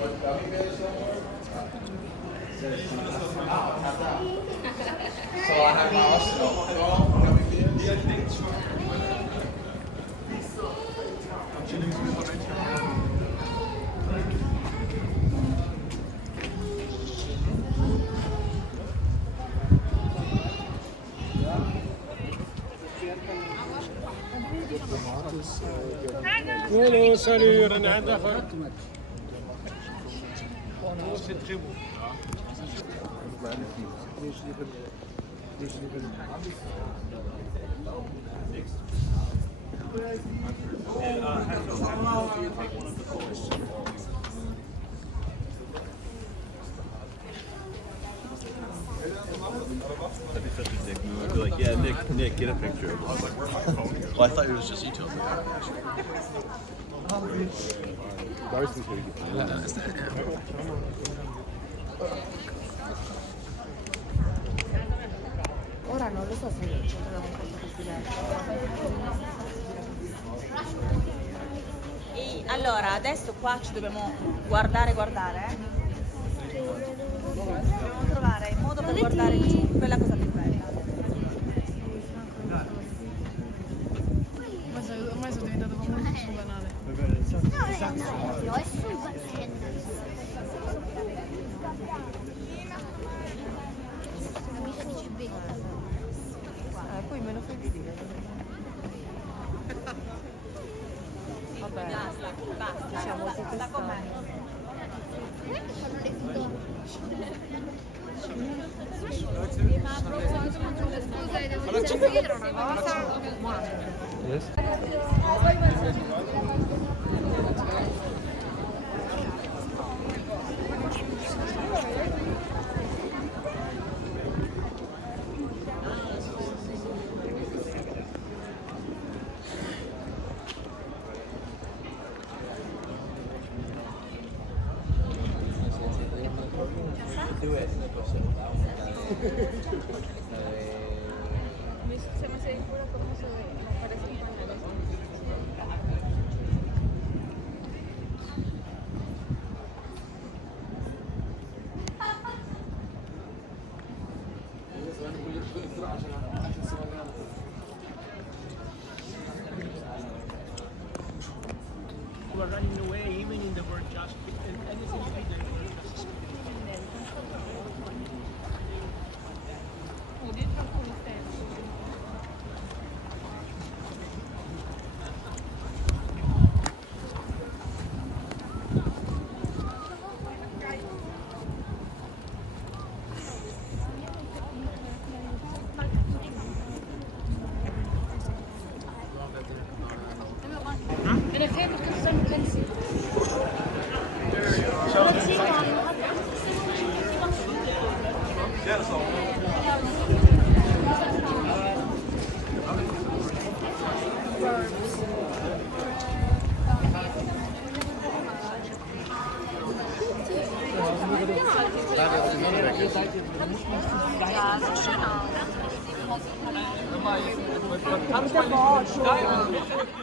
So I have my Arsenal Hello, salut, أنا عند آخر. That'd be such a dick move. I'd be like, yeah, Nick, get a picture of us. I was like, where's my phone? Well, I thought it was just you two. Ora non lo so se c'è una cosa più E allora, adesso qua ci dobbiamo guardare. Dobbiamo trovare il modo per guardare quella cosa più bella. Ormai sono diventato famoso sul canale. No, è sul poi me lo fai vedere. Vabbè, Basta, siamo tutti sta con me. Scusa, devo chiedere una cosa. Se me hace pura como se ve, parece un pañuelo. You are running away even in the word just and anything you did. Dietro alcuni tempi. En het heeft het zijn mensen. Dai,